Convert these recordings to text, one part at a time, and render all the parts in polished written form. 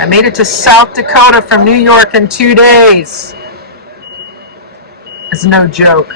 I made it to South Dakota from New York in 2 days. It's no joke.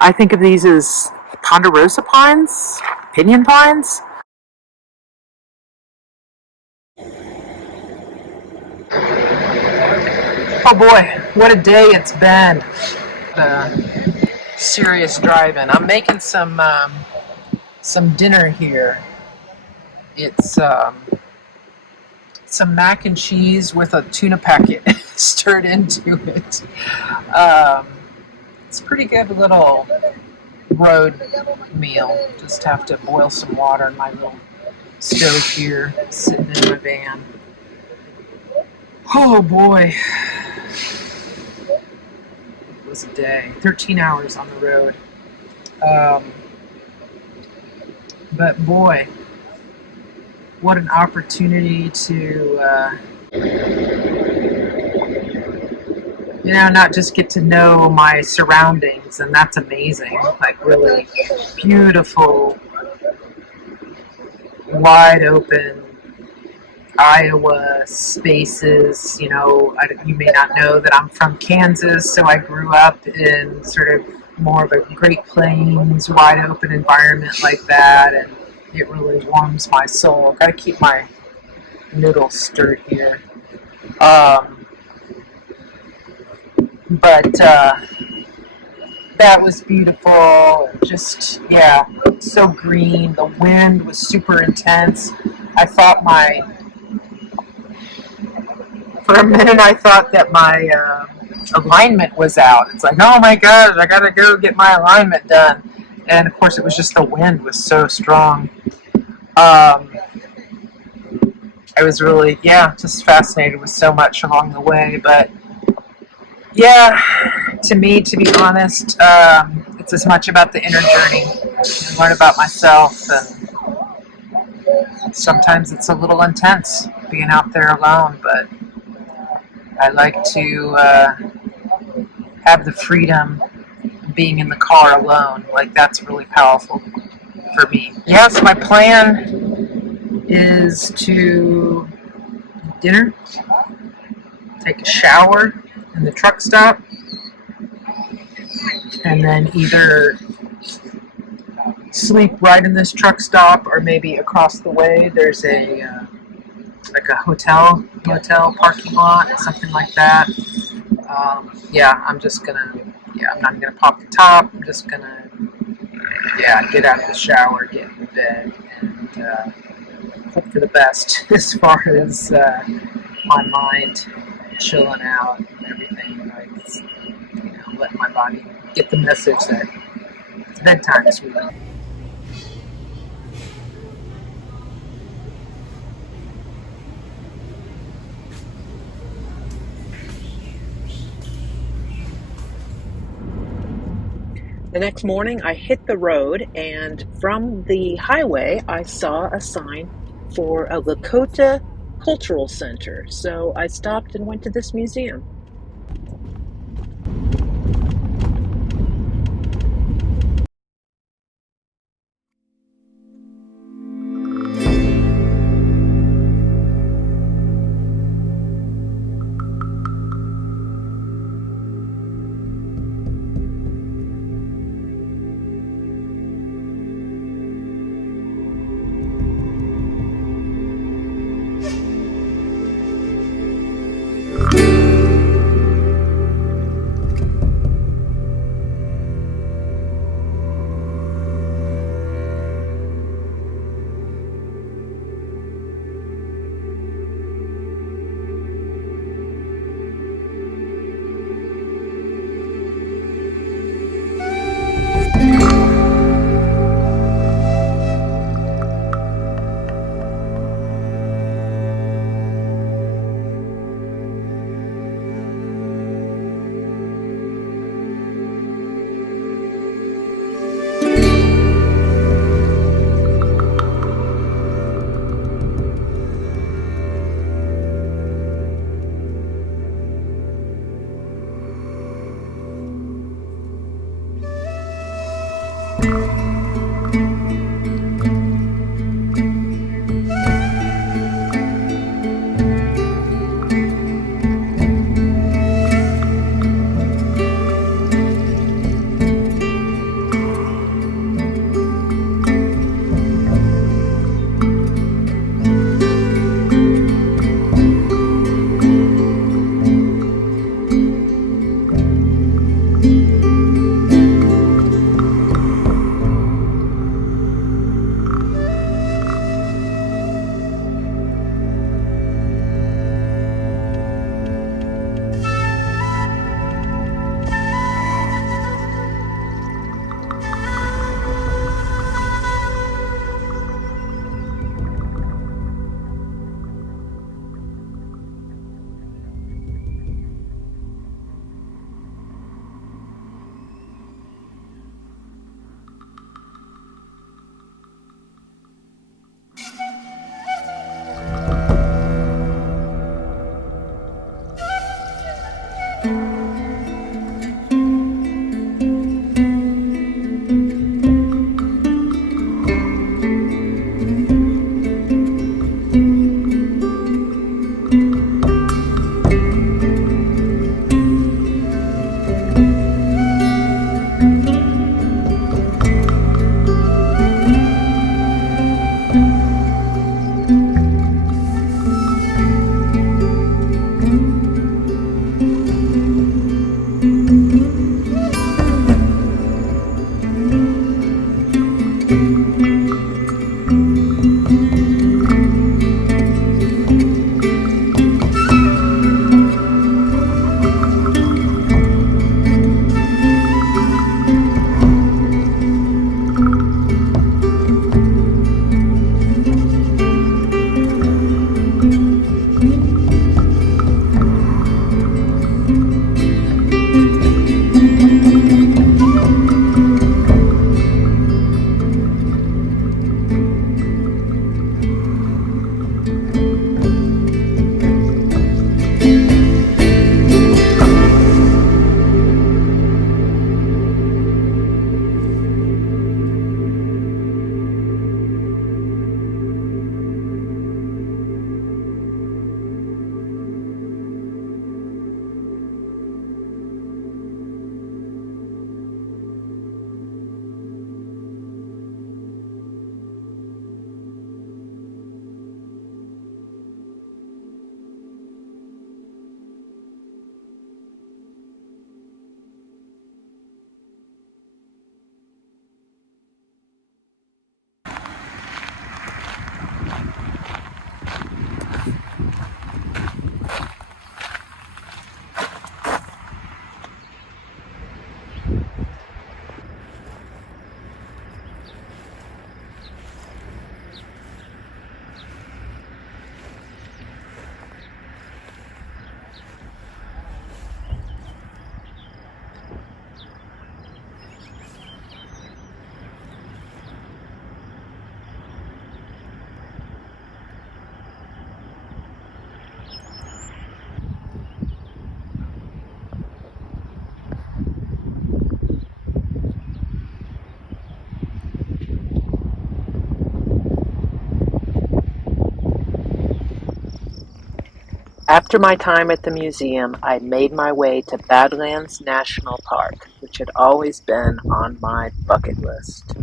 I think of these as ponderosa pines, pinyon pines. Oh boy, what a day it's been. Serious driving. I'm making some dinner here. It's some mac and cheese with a tuna packet stirred into it. It's a pretty good little road meal. Just have to boil some water in my little stove here, sitting in my van. Oh boy. It was a day. 13 hours on the road. But boy, what an opportunity to not just get to know my surroundings, and that's amazing. Like really beautiful, wide open Iowa spaces. You may not know that I'm from Kansas, so I grew up in sort of more of a Great Plains, wide open environment like that, and it really warms my soul. Gotta keep my noodles stirred here. But that was beautiful. Just, yeah, so green. The wind was super intense. For a minute, I thought that my alignment was out. It's like, oh my gosh, I gotta go get my alignment done. And of course, it was just the wind was so strong. I was really, just fascinated with so much along the way. But yeah, to me, to be honest, it's as much about the inner journey and learn about myself. And sometimes it's a little intense being out there alone, but I like to have the freedom of being in the car alone. Like, that's really powerful for me. Yes, my plan is to eat dinner, take a shower in the truck stop, and then either sleep right in this truck stop, or maybe across the way there's a hotel parking lot, something like that. I'm not gonna pop the top. I'm just gonna get out of the shower, get in bed, and hope for the best as far as my mind chilling out and everything. Like, letting my body get the message that it's bedtime, sweetie. The next morning, I hit the road, and from the highway, I saw a sign for a Lakota Cultural Center. So I stopped and went to this museum. After my time at the museum, I made my way to Badlands National Park, which had always been on my bucket list.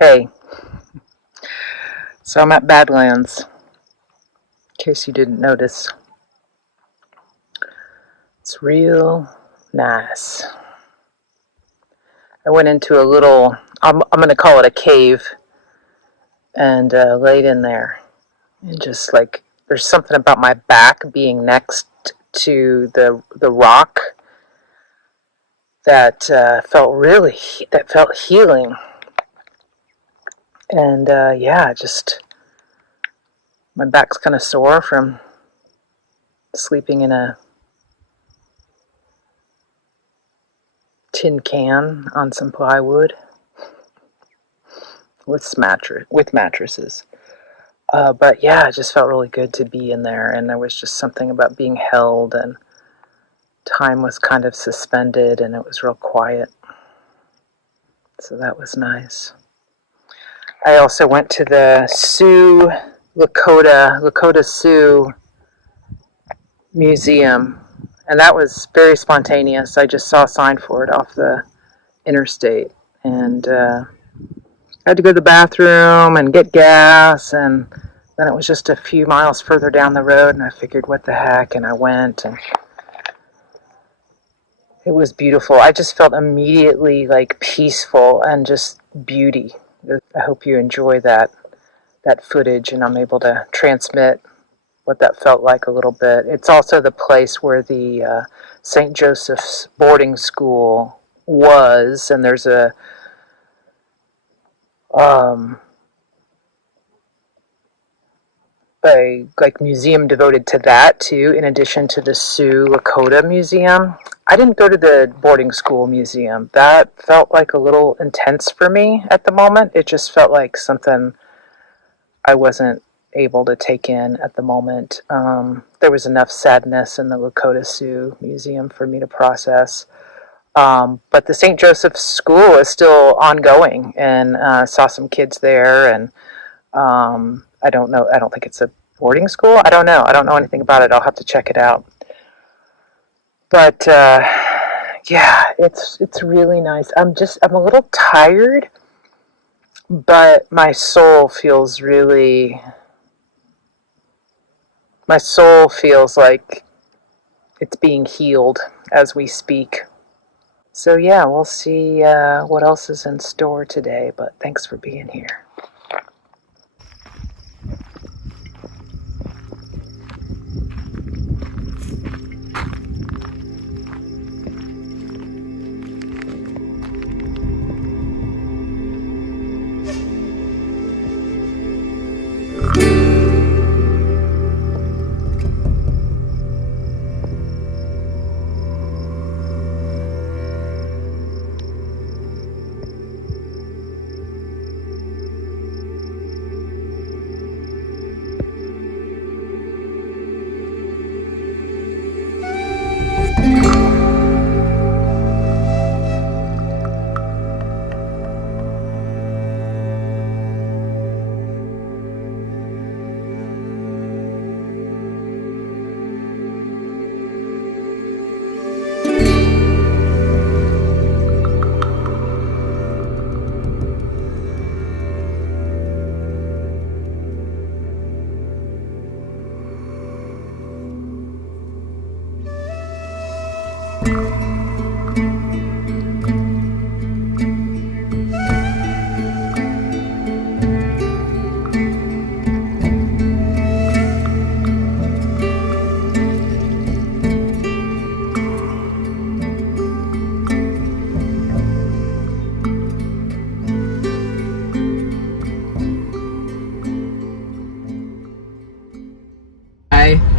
Hey, so I'm at Badlands, in case you didn't notice. It's real nice. I went into a little, I'm going to call it a cave, and laid in there. And just like, there's something about my back being next to the rock that that felt healing. And yeah, just my back's kind of sore from sleeping in a tin can on some plywood with mattresses. But yeah, it just felt really good to be in there, and there was just something about being held, and time was kind of suspended, and it was real quiet. So that was nice. I also went to the Lakota Sioux Museum, and that was very spontaneous. I just saw a sign for it off the interstate, and I had to go to the bathroom and get gas, and then it was just a few miles further down the road, and I figured, what the heck, and I went, and it was beautiful. I just felt immediately like peaceful and just beauty. I hope you enjoy that footage, and I'm able to transmit what that felt like a little bit. It's also the place where the St. Joseph's boarding school was, and there's a museum devoted to that too, in addition to the Sioux Lakota Museum. I didn't go to the boarding school museum. That felt like a little intense for me at the moment. It just felt like something I wasn't able to take in at the moment. There was enough sadness in the Lakota Sioux Museum for me to process. But the St. Joseph's School is still ongoing, and saw some kids there, and I don't know. I don't think it's a boarding school. I don't know. I don't know anything about it. I'll have to check it out. But yeah, it's really nice. I'm a little tired, but my soul feels like it's being healed as we speak. So yeah, we'll see what else is in store today, but thanks for being here.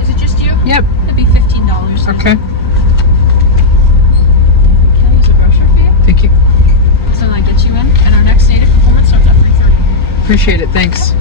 Is it just you? Yep. That'd be $15. Okay. Can I use a brochure for you? Thank you. So that gets you in, and our next native performance starts at 3:30. Appreciate it. Thanks.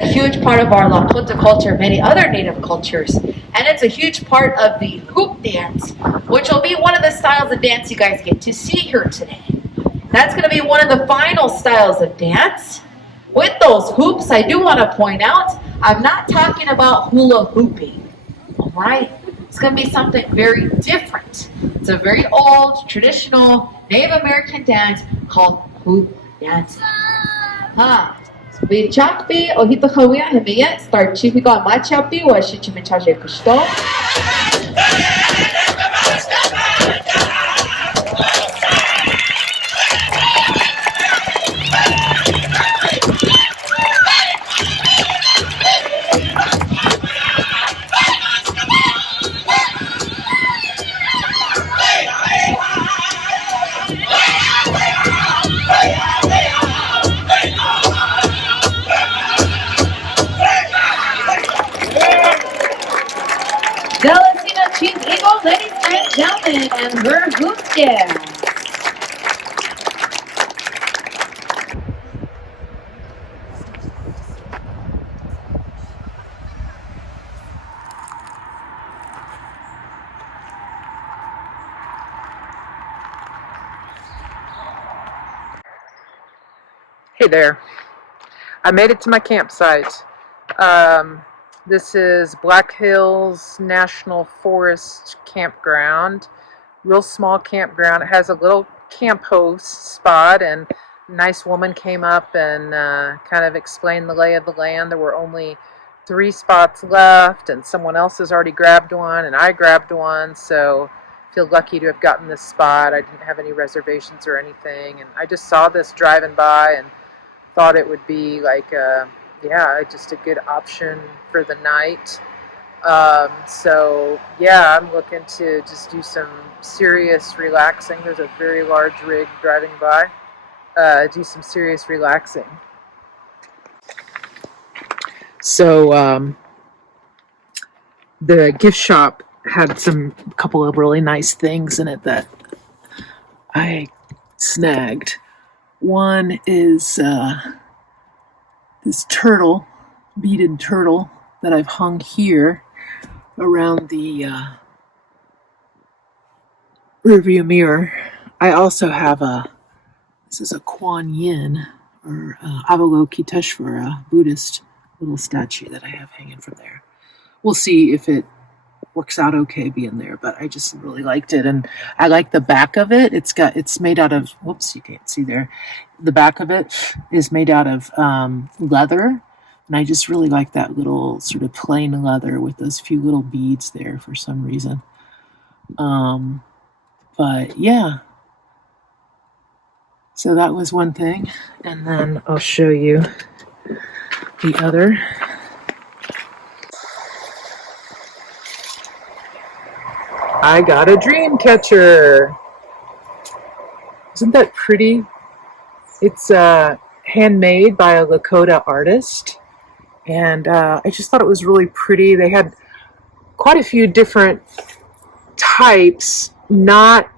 A huge part of our Lakota culture, many other native cultures, and it's a huge part of the hoop dance, which will be one of the styles of dance you guys get to see here today. That's going to be one of the final styles of dance. With those hoops, I do want to point out, I'm not talking about hula hooping, all right? It's going to be something very different. It's a very old, traditional Native American dance called hoop dancing. Chakpi, ohito hawia hemiye, start chipiko machapi, wa shichimichaje kusto. Delicino Chief Eagle, ladies and gentlemen, and her hoop dance. Hey there. I made it to my campsite. This is Black Hills National Forest campground. Real small campground. It has a little camp host spot, and a nice woman came up and kind of explained the lay of the land. There were only 3 spots left, and someone else has already grabbed one, and I grabbed one, so I feel lucky to have gotten this spot. I didn't have any reservations or anything, and I just saw this driving by and thought it would be like just a good option for the night. So yeah, I'm looking to just do some serious relaxing. There's a very large rig driving by. Do some serious relaxing. So the gift shop had a couple of really nice things in it that I snagged. One is this turtle, beaded turtle that I've hung here around the rearview mirror. I also have this is a Kuan Yin, or Avalokiteshvara, Buddhist little statue that I have hanging from there. We'll see if it works out okay being there, but I just really liked it, and I like the back of it. It's made out of, whoops, you can't see there. The back of it is made out of leather, and I just really like that little sort of plain leather with those few little beads there for some reason. But yeah, so that was one thing, and then I'll show you the other. I got a dream catcher. Isn't that pretty? It's handmade by a Lakota artist, and I just thought it was really pretty. They had quite a few different types, not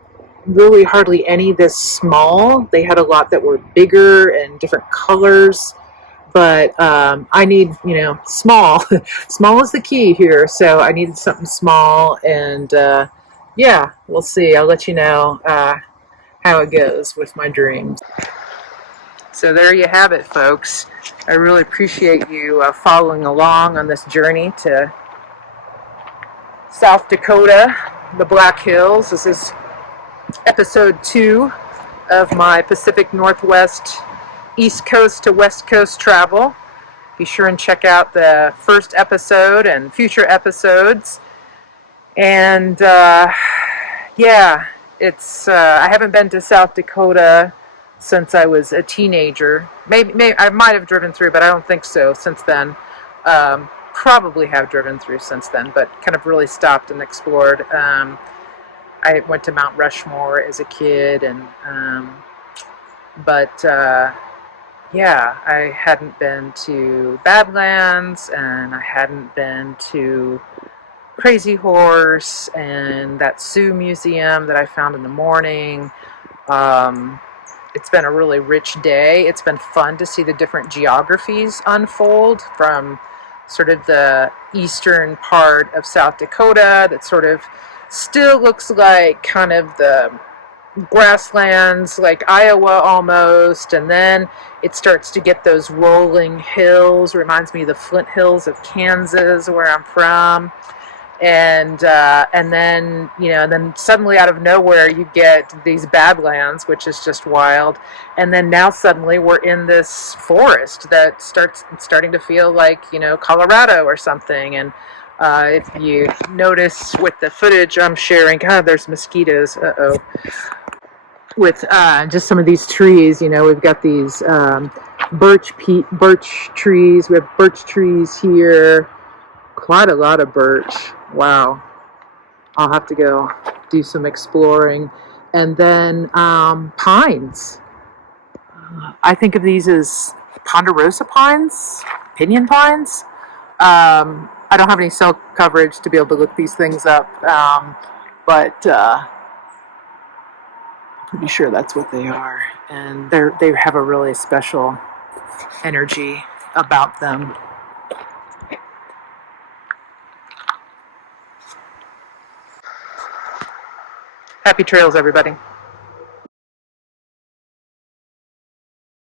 really hardly any this small. They had a lot that were bigger and different colors, but I need, small. Small is the key here, so I needed something small, and yeah, we'll see. I'll let you know how it goes with my dreams. So there you have it, folks. I really appreciate you following along on this journey to South Dakota, the Black Hills. This is episode 2 of my Pacific Northwest East Coast to West Coast travel. Be sure and check out the first episode and future episodes. And yeah, it's I haven't been to South Dakota since I was a teenager. Maybe I might have driven through, but I don't think so since then. Probably have driven through since then, but kind of really stopped and explored. I went to Mount Rushmore as a kid, and yeah, I hadn't been to Badlands, and I hadn't been to Crazy Horse and that Sioux Museum that I found in the morning. It's been a really rich day. It's been fun to see the different geographies unfold from sort of the eastern part of South Dakota that sort of still looks like kind of the grasslands, like Iowa almost, and then it starts to get those rolling hills. Reminds me of the Flint Hills of Kansas, where I'm from. And then then suddenly out of nowhere you get these Badlands, which is just wild. And then now suddenly we're in this forest that starting to feel like Colorado or something. And if you notice with the footage I'm sharing, God, there's mosquitoes. With just some of these trees, we've got these birch trees. We have birch trees here. Quite a lot of birch. Wow. I'll have to go do some exploring. And then pines. I think of these as ponderosa pines, pinyon pines. I don't have any cell coverage to be able to look these things up, but pretty sure that's what they are. And they have a really special energy about them. Happy trails, everybody.